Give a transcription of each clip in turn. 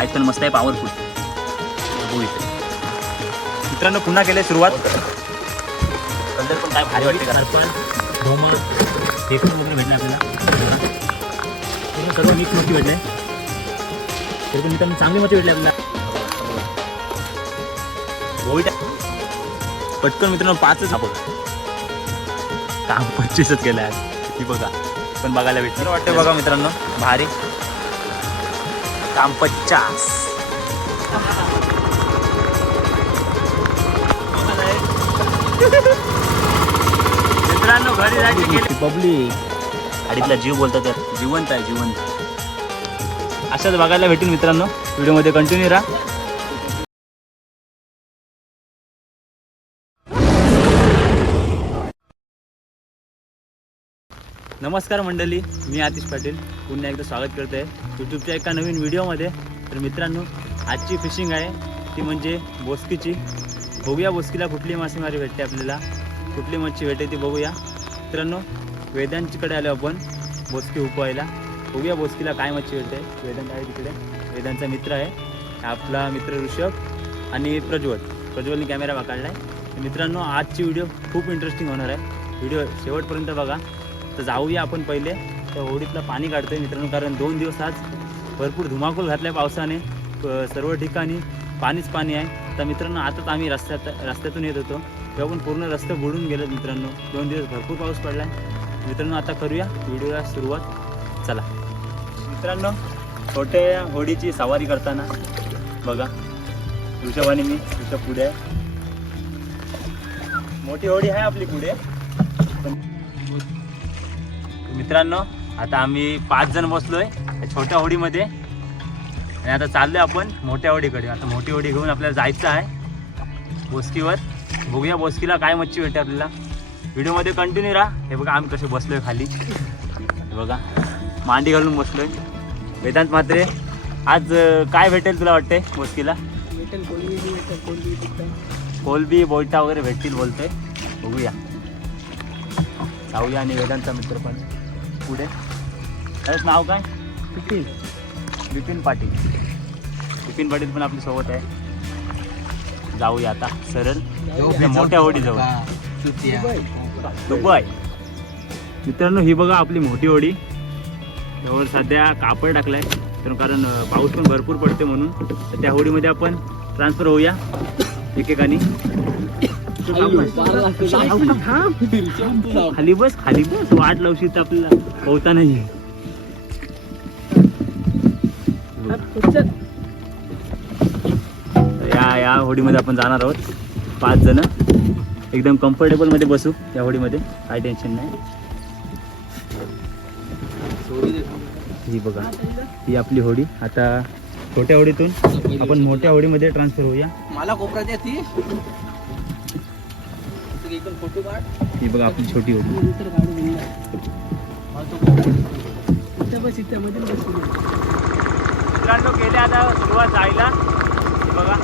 Size पण मस्त आहे पॉवरफुल बघू इथे. मित्रांनो पुन्हा केले सुरुवात. कलर पण काय भारी वाटते सरपण हे पण वगैरे भेटले आपल्याला. सर्व भेटले तरी पण मित्रांनो चांगली मच्छी भेटली आपल्याला. पटकन मित्रांनो पाचच आपण. काम पंचवीसच केलं आहे ती बघा. पण बघायला भेटलं. वाटतं बघा मित्रांनो. भारी. काम पचास मित्रांनो घरी जायचे गेले पब्लिक. गाडीतला जीव बोलतो तर. जिवंत आहे जिवंत. अशाच बघायला भेटेल मित्रांनो. व्हिडिओमध्ये कंटिन्यू राहा. नमस्कार मंडळी मी आतिश पाटील. पुन्हा एकदा स्वागत करतो आहे यूट्यूबच्या एका नवीन व्हिडिओमध्ये. तर मित्रांनो आजची फिशिंग आहे. ती म्हणजे बोसकीची. बघूया बोसकीला कुठली मासेमारी भेटते आपल्याला. कुठली मच्छी भेटते ती बघूया. मित्रांनो वेदांच्याकडे आलो आपण बोस्की उपवायला बघूया बोसकीला काय मच्छी भेटते. वेदांत आहे तिकडे. वेदांचा मित्र आहे. आपला मित्र ऋषभ आणि प्रज्वल. प्रज्वलने कॅमेरा काढलाय आहे मित्रांनो आजची व्हिडिओ खूप इंटरेस्टिंग होणार आहे. व्हिडिओ शेवटपर्यंत बघा. तर जाऊया आपण पहिले. त्या होडीतलं पाणी काढतोय मित्रांनो कारण दोन दिवस आज भरपूर धुमाकूळ घातल्या पावसाने. सर्व ठिकाणी पाणीच पाणी आहे. तर मित्रांनो आताच आम्ही रस्त्यात रस्त्यातून येत होतो. तेव्हा पण पूर्ण रस्ते बुडून गेलेत मित्रांनो. दोन दिवस भरपूर पाऊस पडला आहे मित्रांनो आता करूया व्हिडिओला सुरुवात. चला. मित्रांनो छोट्या होडीची सवारी करताना बघा. ऋषभ आणि मी ऋषभ पुढे आहे. मोठी होडी आहे आपली पुढे. मित्रांनो आता आम्ही पाच जण बसलोय छोट्या होडीमध्ये. आणि आता चाललोय आपण मोठ्या होडीकडे. आता मोठी होडी घेऊन आपल्याला जायचं आहे बोसकीवर. बघूया बोसकीला काय मच्छी भेटते आपल्याला. व्हिडिओमध्ये कंटिन्यू राहा. हे बघा आम्ही कसे बसलोय खाली. हे बघा मांडी घालून बसलोय. वेदांत मात्रे आज काय भेटेल तुला वाटतंय बोसकीला? कोलबी बोयटा वगैरे भेटतील बोलतोय. बघूया. जाऊया आणि वेदांचा मित्र पण. पुढे. त्याचं नाव काय? बिपिन बिपिन पाटील. बिपिन पाटील पण आपल्यासोबत आहे. जाऊया आता सरळ. मोठ्या होडी जाऊ दुबई. मित्रांनो ही बघा आपली मोठी होडी त्यावर सध्या कापड टाकलाय. तर कारण पाऊस पण भरपूर पडते म्हणून. त्या होडीमध्ये आपण ट्रान्सफर होऊया. एकेकानी. खाली बस खाली बस. वाट लावशी तर आपल्याला. पोहता नाही. या या होडीमध्ये आपण जाणार आहोत. पाच जण. एकदम कम्फर्टेबलमध्ये बसू या होडीमध्ये. काय टेन्शन नाही. ही बघा. ही आपली होडी. आता छोट्या होडीतून आपण मोठ्या होडीमध्ये ट्रान्सफर होऊया. मला कोपरा द्या ती. ही बघा आपली छोटी बस मित्रांनो गेले आता सुरुवात जायला. हे बघा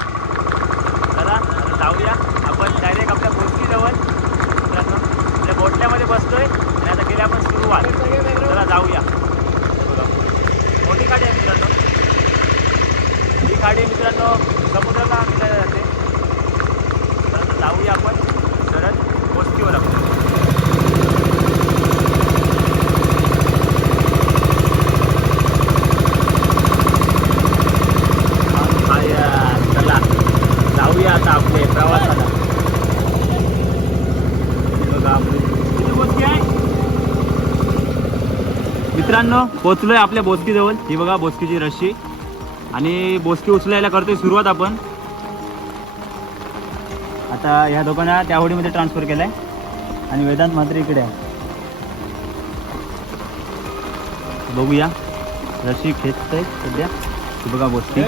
चला आता जाऊया आपण डायरेक्ट आपल्या बोटकीजवळ मित्रांनो आपल्या बोटल्यामध्ये बसतोय आणि आता गेले आपण सुरुवात चला जाऊया बघा मोठी गाडी आहे मित्रांनो ही गाडी मित्रांनो समुद्राला मिळाली जाते तर आता जाऊया आपण सरळ बोस्तीवर आपण आया, चला जाऊया आता आपले प्रवासाला हे बघा आपली किती बोचकी आहे मित्रांनो पोचलोय आपल्या बोचकीजवळ ही बघा बोस्कीची रशी आणि बोस्की उचलायला करतोय सुरुवात आपण. आता ह्या दोघांना त्या होडीमध्ये ट्रान्सफर केलाय. आणि वेदांत मात्र इकडे आहे. बघूया. रशी खेचतोय सध्या. ही बघा बोस्की.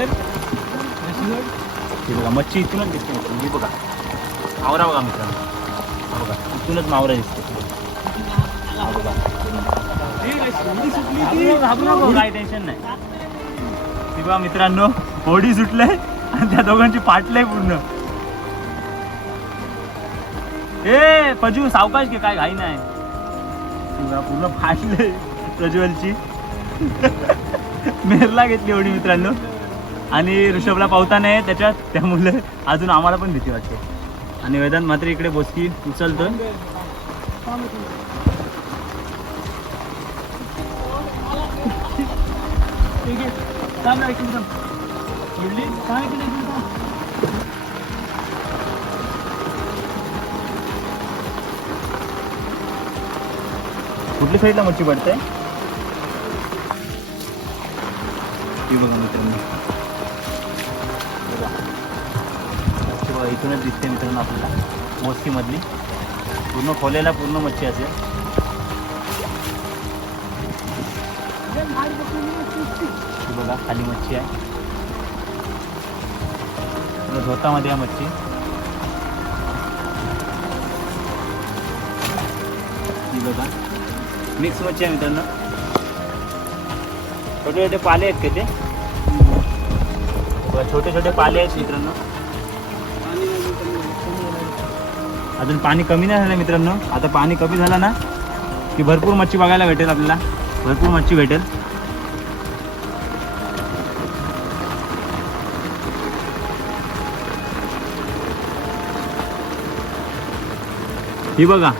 ही बघा मच्छी इथूनच दिसते. ही बघा. मावरा बघा मित्रांनो. बघा इथूनच मावरा दिसते. काही टेन्शन नाही. ती मित्रांनो होडी सुटलंय आणि त्या दोघांची पाटलंय पूर्ण. ए पजू सावकाश घे काय घाई नाही. ती पूर्ण फाटले प्रज्वलची. मेरला घेतली एवढी मित्रांनो. आणि ऋषभला पावता नाही त्याच्यात. त्यामुळे अजून आम्हाला पण भीती वाटते. आणि वेदांत मात्र इकडे बोसकी उचलतोय कुठल्या साईडला मच्छी पडते? ती बघा मित्रांनो. बघा मच्छी बघा इथूनच दिसते मित्रांनो आपल्याला. मोस्कीमधली. पूर्ण खोलेला पूर्ण मच्छी असेल. ती बघा खाली मच्छी आहे. पूर्ण झोतामध्ये आहे मच्छी. बघा. मिक्स मच्छी आहे मित्रांनो. छोटे छोटे पाले आहेत का ते? छोटे छोटे पाले आहेत मित्रांनो. अजून पाणी कमी नाही झालं मित्रांनो. आता पाणी कमी झालं ना की भरपूर मच्छी बघायला भेटेल आपल्याला. भरपूर मच्छी भेटेल. ही बघा.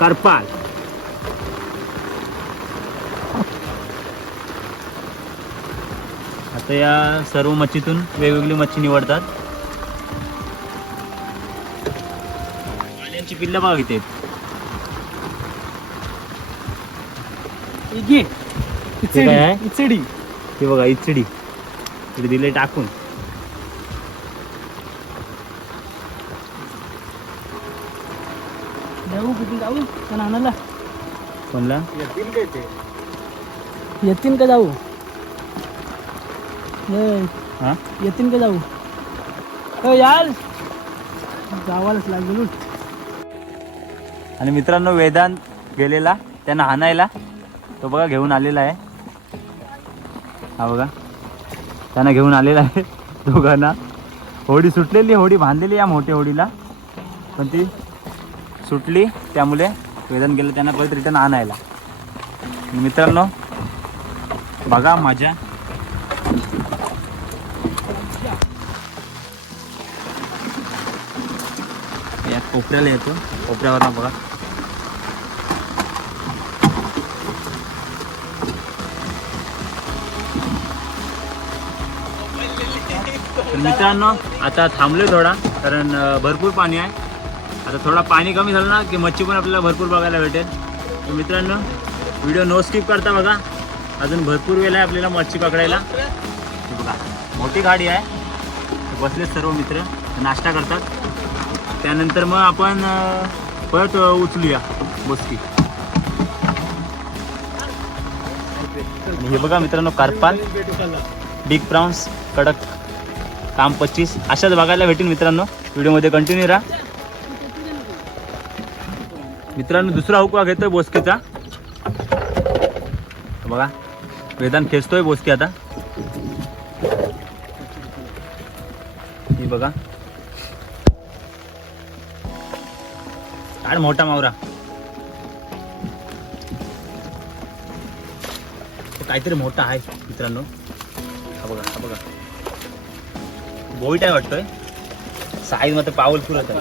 करपाल आता या सर्व मच्छीतून वेगवेगळी मच्छी निवडतात. पाण्याची पिल्लं बघा इथे. काय? इचडी. हे बघा इचडी. इकडे दिले टाकून जाऊ कुठे जाऊ पण आणायला. कोणला? येतीन का जाऊ? ये, हा? येतीन का जाऊ? हो यार! जावालाच लागेल. आणि मित्रांनो वेदांत गेलेला त्यांना हाणायला तो बघा घेऊन आलेला आहे. हा बघा. त्यांना घेऊन आलेला आहे दोघांना. होडी सुटलेली होडी बांधलेली या मोठ्या होडीला. पण ती सुटली त्यामुळे वेदन गेलं त्यांना परत रिटर्न आणायला. मित्रांनो बघा माझ्या या कोपऱ्याला येतो. कोपऱ्यावर बघा. मित्रांनो आता थांबलोय थोडा कारण भरपूर पाणी आहे. आता थोडा पाणी कमी झालं ना की मच्छी पण आपल्याला भरपूर बघायला भेटेल. तर मित्रांनो व्हिडिओ नो स्किप करता बघा. अजून भरपूर वेळ आहे आपल्याला मच्छी पकडायला. बघा मोठी गाडी आहे. बसले सर्व मित्र नाश्ता करतात. त्यानंतर मग आपण परत उचलूया बोसकी. हे बघा मित्रांनो कार्पाल बिग प्राउन्स कडक काम पच्चीस. अशाच बघायला भेटेल मित्रांनो. व्हिडिओमध्ये कंटिन्यू राहा. मित्रांनो दुसरा हुकवा घेतोय बोसकीचा. बघा वेदान खेचतोय बोसकी आता. ही बघा. काय मोठा मावरा. काहीतरी मोठा आहे मित्रांनो. हा बघा हा बघा. बोईट आहे वाटतोय. साईजमध्ये पावलफुल होता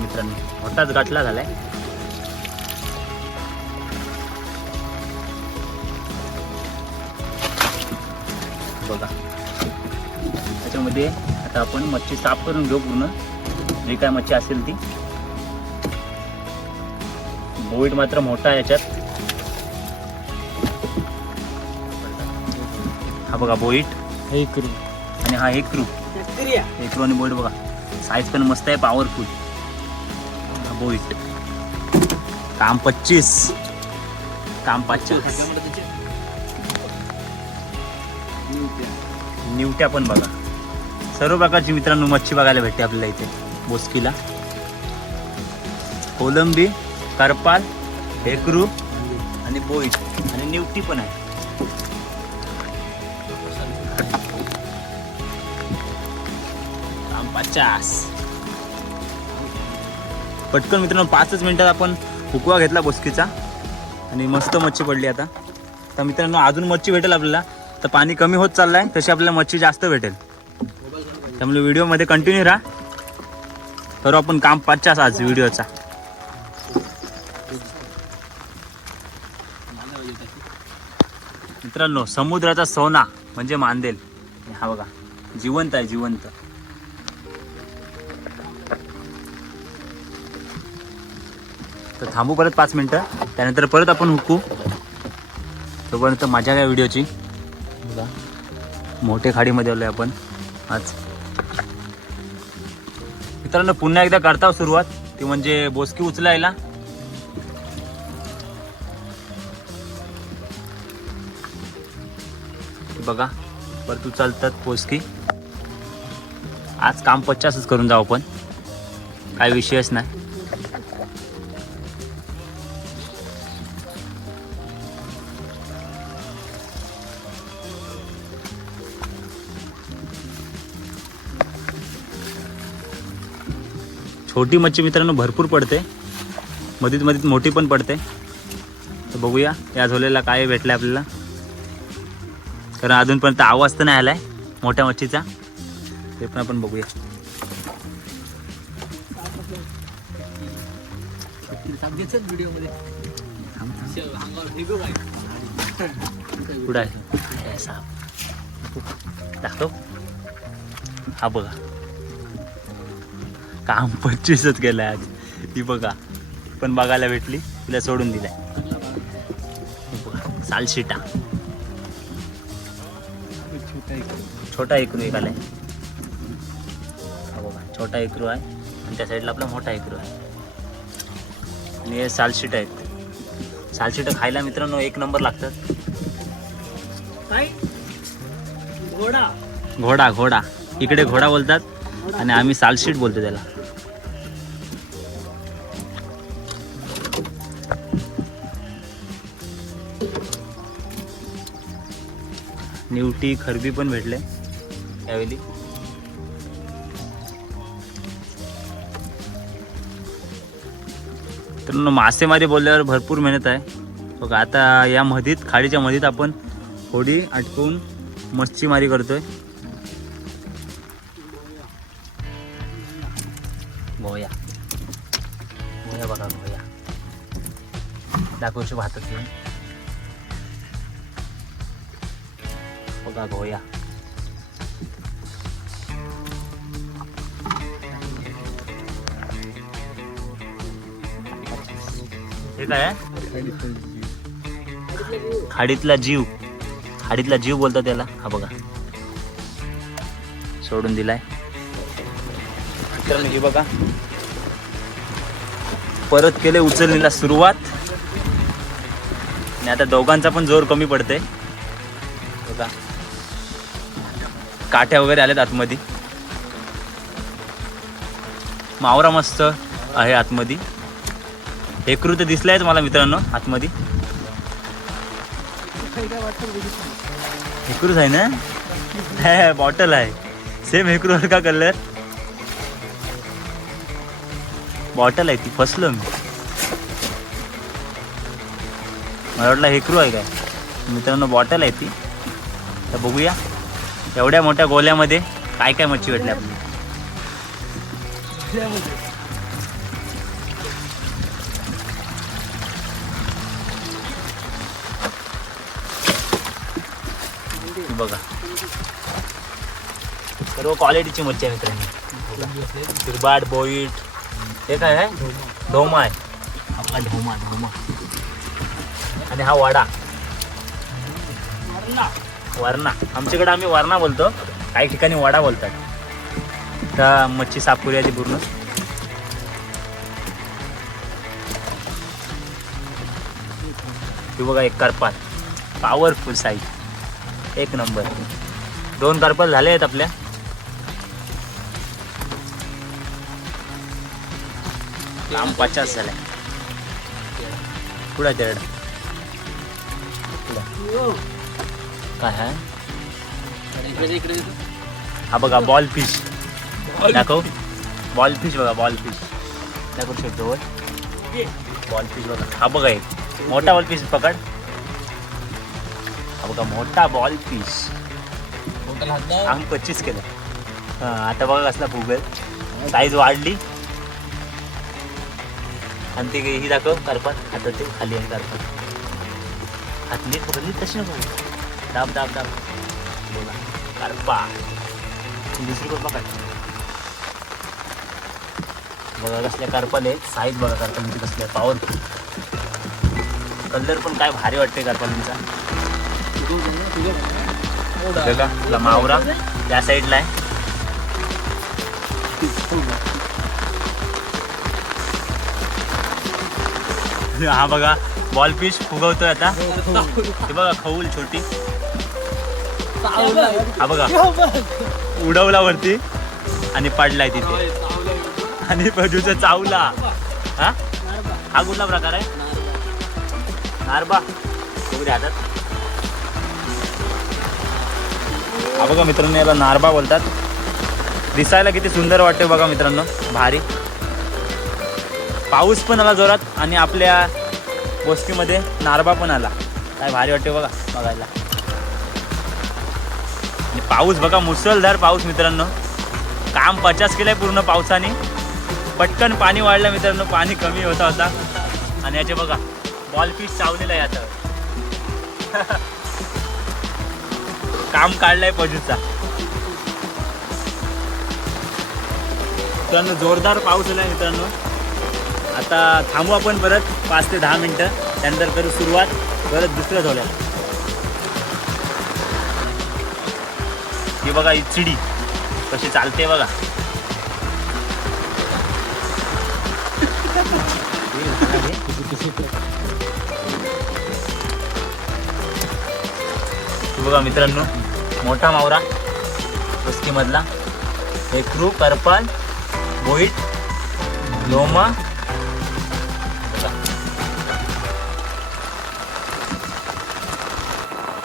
मित्रांनो मोठाच गाठला झालाय. बघा. त्याच्यामध्ये आता आपण मच्छी साफ करून घेऊ पूर्ण. जी काय मच्छी असेल ती. बोईट मात्र मोठा आहे याच्यात. हा बघा बोईट एक आणि हा एक क्रू. एक क्रू आणि बघा. साईज पण मस्त आहे पॉवरफुल बोईट काम पच्चीस. काम पच्चीस. निवट्या पण बघा. सर्व प्रकारची मित्रांनो मच्छी बघायला भेटते आपल्याला इथे बोसकीला. कोलंबी करपाल हेकरू आणि बोईट आणि निवटी पण आहे. पचास. पटकन मित्रांनो पाचच मिनिटात आपण हुकवा घेतला बोसकीचा. आणि मस्त मच्छी पडली आता. तर मित्रांनो अजून मच्छी भेटेल आपल्याला. तर पाणी कमी होत चाललंय तशी आपल्याला मच्छी जास्त भेटेल. त्यामुळे व्हिडिओमध्ये कंटिन्यू राहा. करू आपण काम पचास आज व्हिडिओचा. मित्रांनो समुद्राचा सोना म्हणजे मांदेल. हा बघा जिवंत आहे जिवंत. थांबू परत पाच मिनटं. त्यानंतर परत आपण हुकू. तोपर्यंत माझ्या काय व्हिडिओची? बघा मोठे खाडीमध्ये आलोय आपण. आज. मित्रांनो पुन्हा एकदा करता सुरुवात. ती म्हणजे बोसकी उचलायला. बघा परत उचलतात पोचकी आज काम पचासच करून जाऊ आपण. काय विषयच नाही. छोटी मच्छी मित्रांनो भरपूर पडते. मधीत मधीत मोठी पण पडते. तर बघूया या झोलेला काय भेटलं आपल्याला. कारण अजूनपर्यंत आवाज तर नाही आलाय मोठ्या मच्छीचा. ते पण आपण बघूया. कुठं आहे? दाखव. हा बघा. काम पंचवीसच केलंय आज. ती बघा. पण बघायला भेटली. तिला सोडून दिलाय. सालशिटा. छोटा एकरू एक आलाय बघा छोटा एकरू आहे. आणि त्या साईडला आपला मोठा एकरू आहे. आणि हे सालशीट आहेत. सालशीट खायला मित्रांनो एक नंबर लागतात. घोडा. घोडा घोडा. इकडे घोडा बोलतात आणि आम्ही सालशीट बोलतो त्याला. निवटी खरबी पण भेटले त्यावेळी तर मासेमारी बोलल्यावर भरपूर मेहनत आहे. बघा आता या मधीत खाडीच्या मधीत आपण होडी अटकवून मच्छीमारी करतोय. भोया. भोया बघा भोया. दाखवशी वाहतात घेऊन. बघा गोया हे काय? खाडीतला जीव खाडीतला जीव बोलतात त्याला हा बघा सोडून दिलाय हे बघा परत केले उचलणीला सुरुवात आणि आता दोघांचा पण जोर कमी पडते काठ्या वगैरे आल्यात आतमध्ये. मावरा मस्त आहे आतमध्ये. हेकरू तर दिसलायच मला मित्रांनो आतमध्ये. हेकरूच आहे ना? बॉटल आहे. सेम हेकरू का कलर? बॉटल आहे ती फसलो मी. मला वाटलं हेकरू आहे काय. मित्रांनो बॉटल आहे ती. तर बघूया. एवढ्या मोठ्या गोल्यामध्ये काय काय मच्छी भेटली आपली बघा. सर्व क्वालिटीची मच्छी आहे मित्रांनी. शिरबाट बोईट हे काय आहे? ढोमा आहे आपला ढोमा ढोमा आणि हा वडा. वरणा. आमच्याकडे आम्ही वरणा बोलतो. काही ठिकाणी वडा बोलतात. तर मच्छी साफ करूया ती पूर्ण. ही बघा एक करपात. पॉवरफुल साईज एक नंबर दोन करपात झाले आहेत आपल्या. लांब पचास झाल्या पुढे तेरडा काय आहे हा बघा बॉल फिश दाखव. बॉल फिश बघा बॉल फिश दाखव शेटवर बॉल फिश बघा. हा बघा एक. मोठा बॉल फिश पकड. हा बघा मोठा बॉल फिश अंग पच्चीस केलं. हा आता बघा कसला फुगल. साईज वाढली. आणि ते ही दाखव करपण आता ते खाली आहे करपण हातली पकडली तशी नको. दाब दाब दाब बघा करपा दुसरी कोण पकड बघा कसल्या करपाले साईज बघा करपालींची कसल्या पॉवरफुल कलर पण काय भारी वाटते करपालींचा बघा आपला मावरा त्या साईडला आहे. हा बघा बॉल फिश फुगवतोय आता. हे बघा खऊल छोटी. हा बघा. उडवला वरती आणि पडलाय तिथे. आणि बाजूचा चावला. हा? हा कुठला प्रकार आहे? नारबा. वगैरे हातात. हा बघा मित्रांनो याला नारबा बोलतात. दिसायला किती सुंदर वाटते बघा मित्रांनो. भारी. पाऊस पण आला जोरात आणि आपल्या बोस्कीमध्ये नारबा पण आला. काय भारी वाटते बघा बघायला. पाऊस बघा मुसळधार पाऊस मित्रांनो. काम पचास केलंय पूर्ण पावसाने. पटकन पाणी वाढलं मित्रांनो पाणी कमी होता होता आणि याचे बघा बॉल फिश चावलेला आहे आता. काम काढलंय पजूचा. मित्रांनो जोरदार पाऊस आलाय मित्रांनो. आता थांबू आपण परत पाच ते दहा मिनटं. त्यानंतर करू सुरुवात. परत दुसऱ्या धोल्याला ही बघा ही चिडी. कशी चालते बघा. बघा मित्रांनो मोठा मावरा मधला हेक्रू करपाल बोईट लोमा.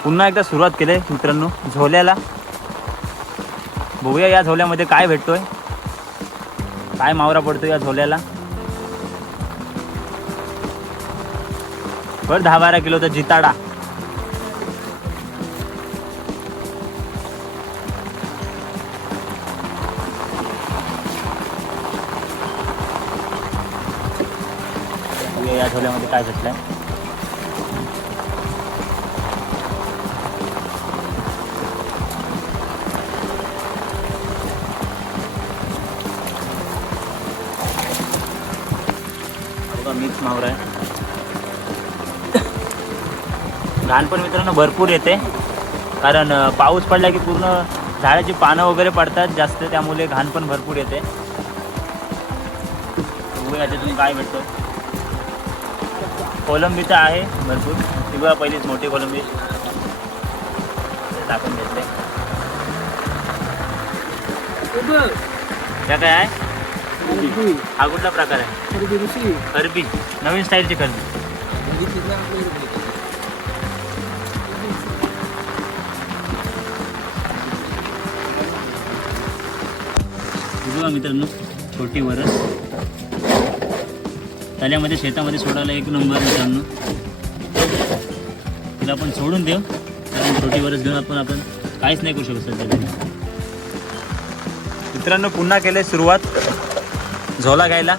पुन्हा एकदा सुरुवात केली मित्रांनो झोल्याला. बघूया या झोल्यामध्ये काय भेटतोय. काय मावरा पडतो या झोल्याला. बर दहा बारा किलोचा जिताडा. या झोल्यामध्ये काय भेटलंय. घाण पण मित्रांनो भरपूर येते. कारण पाऊस पडला की पूर्ण झाडाची पानं वगैरे पडतात जास्त त्यामुळे घाण पण भरपूर येते. बघूया याच्यातून काय भेटतो. कोलंबीचा आहे भरपूर. ती बघा पहिलीच मोठी कोलंबी. टाकून घेतले त्या काय आहे? हा कुठला प्रकार आहे? खरबी नवीन स्टाईलची खरबी. बघा मित्रांनो छोटी वरस तल्यामध्ये शेतामध्ये सोडायला एक नंबर मित्रांनो. तिला आपण सोडून देऊ. कारण छोटी वरस घेऊन आपण आपण काहीच नाही करू शकत सध्या मित्रांनो पुन्हा केले सुरुवात. झोला घ्यायला.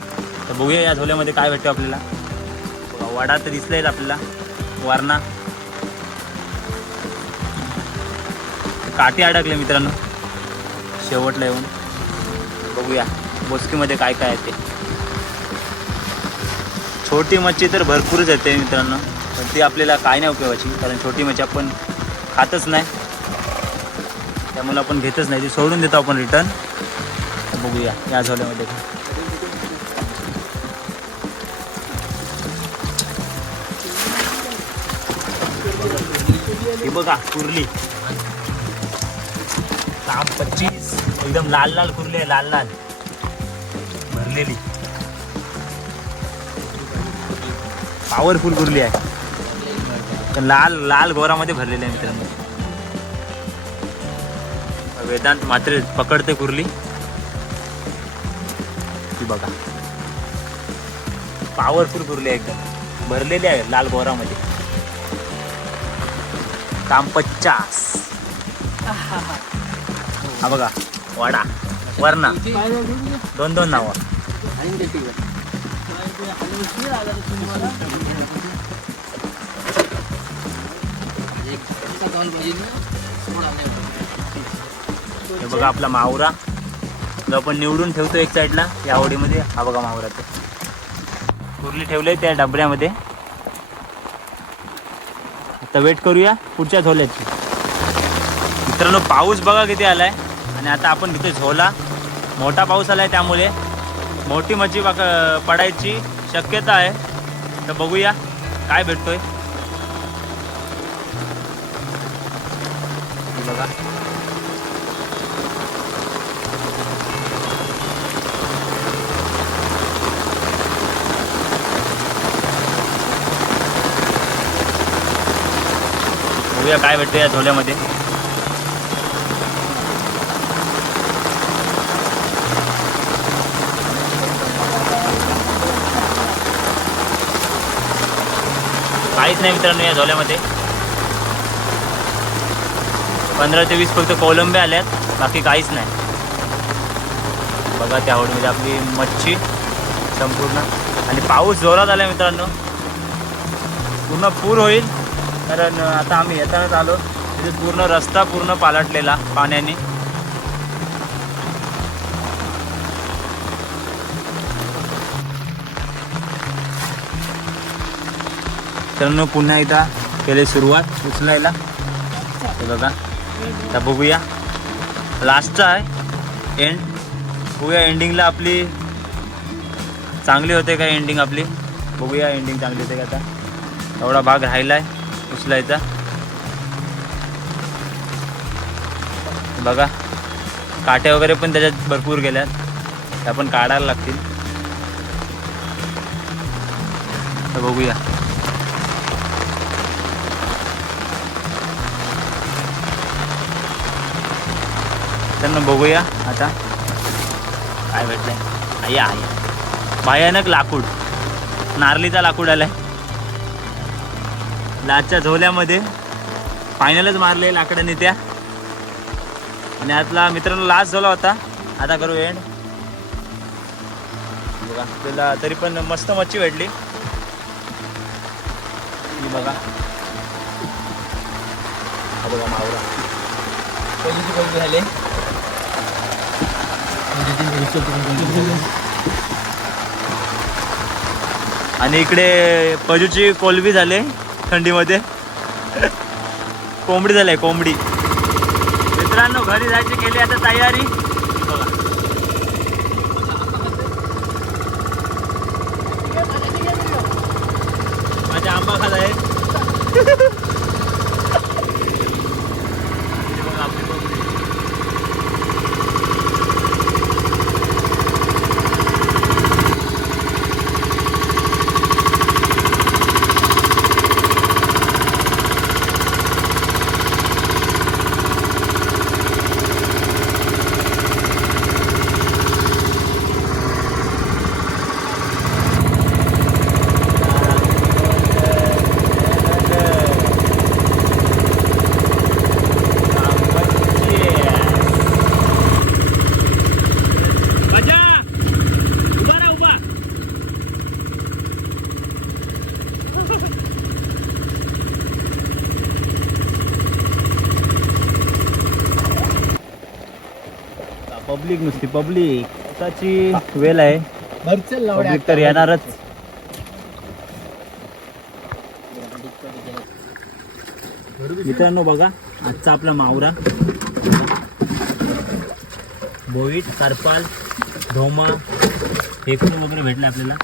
तर बघूया या झोल्यामध्ये काय भेटतो आपल्याला. वाडा तर दिसलायच आपल्याला. वारणा. काठी अडकले मित्रांनो. शेवटला येऊन. बघूया बोसकीमध्ये काय काय आहे ते. छोटी मच्छी तर भरपूरच येते मित्रांनो पण ती आपल्याला काय नाही उपयोगाची कारण छोटी मच्छी आपण खातच नाही. त्यामुळे आपण घेतच नाही ती सोडून देतो आपण रिटर्न बघूया या झोल्यामध्ये. बघा कुर्ली. काम पच्चीस. एकदम लाल लाल कुर्ली आहे लाल लाल. भरलेली. पॉवरफुल कुर्ली आहे. लाल लाल गोरामध्ये भरलेली आहे मित्रांनो. वेदांत मात्र पकडते कुर्ली. ही बघा. पॉवरफुल कुर्ली आहे एकदम. भरलेली आहे लाल गोरामध्ये. काम पचास हा बघा. वाडा वरणा. दोन दोन नावं. हे बघा आपला मावरा. जो आपण निवडून ठेवतो एक साईडला या आवडीमध्ये. हा बघा मावरा तो. कुर्ली ठेवले त्या डबऱ्यामध्ये. आता वेट करूया पुढच्या झोल्याची. मित्रांनो पाऊस बघा किती आलाय. आणि आता आपण तिथे झोला. मोठा पाऊस आलाय त्यामुळे. मोठी मच्छी पक पडायची शक्यता आहे. तर बघूया काय भेटतोय. बघा. बघूया काय भेटतं या झोल्यामध्ये. काहीच नाही मित्रांनो या झोल्यामध्ये. पंधरा ते वीस फक्त कोलंबे आल्यात बाकी काहीच नाही. बघा त्या होडीमध्ये आपली मच्छी संपूर्ण. आणि पाऊस जोरात आला मित्रांनो. पूर्ण पूर होईल कारण आता आम्ही येतानाच आलो. तिथे पूर्ण रस्ता पूर्ण पालटलेला पाण्याने. मित्रांनो पुन्हा एकदा केली सुरुवात उचलायला. ते बघा आता बघूया. लास्टचा आहे. एंड बघूया एंडिंगला आपली चांगली होते का एंडिंग आपली? बघूया एंडिंग चांगली होते का आता. एवढा भाग राहिला आहे उचलायचा. बघा काटे वगैरे पण त्याच्यात भरपूर गेल्यात. त्या पण काढायला लागतील. तर बघूया. त्यांना बघूया आता. काय भेटलं या आहे भयानक लाकूड. नारलीचा लाकूड आलाय. लाचच्या झोल्यामध्ये फायनलच मारले लाकडाने त्या. आणि आतला मित्रांनो लास्ट झाला होता. आता करू एंड बघा तुला तरी पण मस्त मच्छी भेटली. ही बघा. बघा मावरा. झाले? आणि इकडे पजूची कोलबी झाले थंडीमध्ये. कोंबडी झाली कोंबडी. मित्रांनो घरी जायची केली आता तयारी बघा माझ्या आंबा खात आहे बघा आपली कोंबडी. मजा उभा राहा उभा पब्लिक नुसती पब्लिक स्वतःची वेल आहे. पब्लिक तर येणारच. मित्रांनो बघा आजचा आपला मावरा. बोईट करपाल ढोमा हेकून वगैरे भेटले आपल्याला.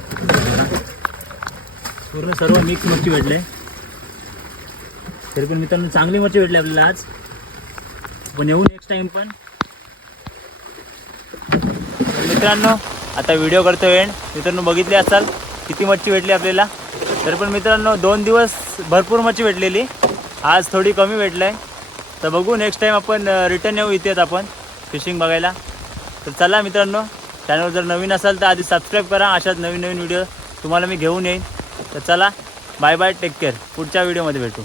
पूर्ण सर्व मिक्स मच्छी भेटले. तरी पण मित्रांनो चांगली मच्छी भेटली आपल्याला आज. पण येऊ नेक्स्ट टाइम पण. मित्रांनो आता व्हिडिओ करतो एंड. मित्रांनो बघितले असाल किती मच्छी भेटली आपल्याला? तर पण मित्रांनो दोन दिवस भरपूर मच्छी भेटलेली. आज थोडी कमी भेटलं आहे तर बघू नेक्स्ट टाईम आपण रिटर्न येऊ इथेच आपण फिशिंग बघायला. तर चला मित्रांनो चॅनल जर नवीन असाल तर आधी सबस्क्राईब करा. अशाच नवीन नवीन व्हिडिओ तुम्हाला मी घेऊन येईन. तर चला बाय बाय टेक केअर पुढच्या व्हिडिओमध्ये भेटू.